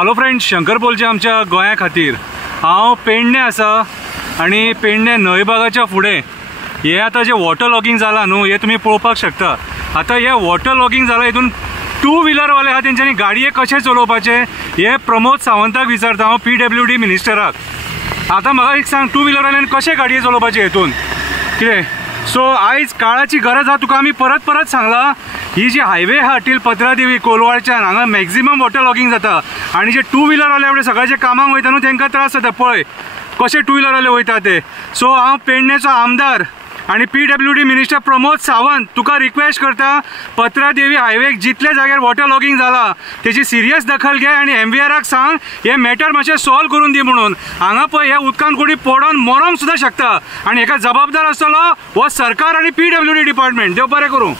Hello friends, Shankar बोलचे आमच्या गोंया खातीर। हांव पेडणे आसा आनी पेडणे न्हंयभागाच्या फुडें हे आतां जे वॉटर लॉगिंग जाला न्हू, हे तुमी पळोवपाक शकता। आतां हे वॉटर लॉगिंग जाला, हितून टू व्हिलर वाले आहा तेंच्यांनी गाडये कशे चलोवपाचे हे प्रमोद सावंताक विचारता हांव, PWD मिनिस्टराक। आतां म्हाका एक सांग, टू व्हिलर वाल्यान कशे गाडये चलोवपाचे हितून कितें? सो आयज काळाची गरज आहा। तुका आमी परत परत सांगला, ही जी हायवे आहा टील पत्रादेवी कोलवाळच्यान हांगा मॅक्झिमम वॉटर लॉगिंग जाता आनी जे टू व्हिलर वाले आपले सकाळचे कामाक वयता न्हू तेंकां त्रास जाता। पळय कशे टू व्हिलर वाले वयता ते। सो हांव पेडणेचो आमदार आणि PWD मिनिस्टर प्रमोद सावंत तुका रिक्वेस्ट करता, पत्रादेवी हायवेक जितले जाग्यार वॉटर लॉगिंग जाला तेची सिरियस दखल घे आणि MVRाक सांग हे मॅटर मातशें सॉल्व करून दी म्हणून। हांगा पळय ह्या उदकान कोणी पडोन मरोंक सुद्दां शकता आणि हेका जबाबदार आसतलो हो सरकार आणि PWD डिपार्टमेंट। देव बरें करूं।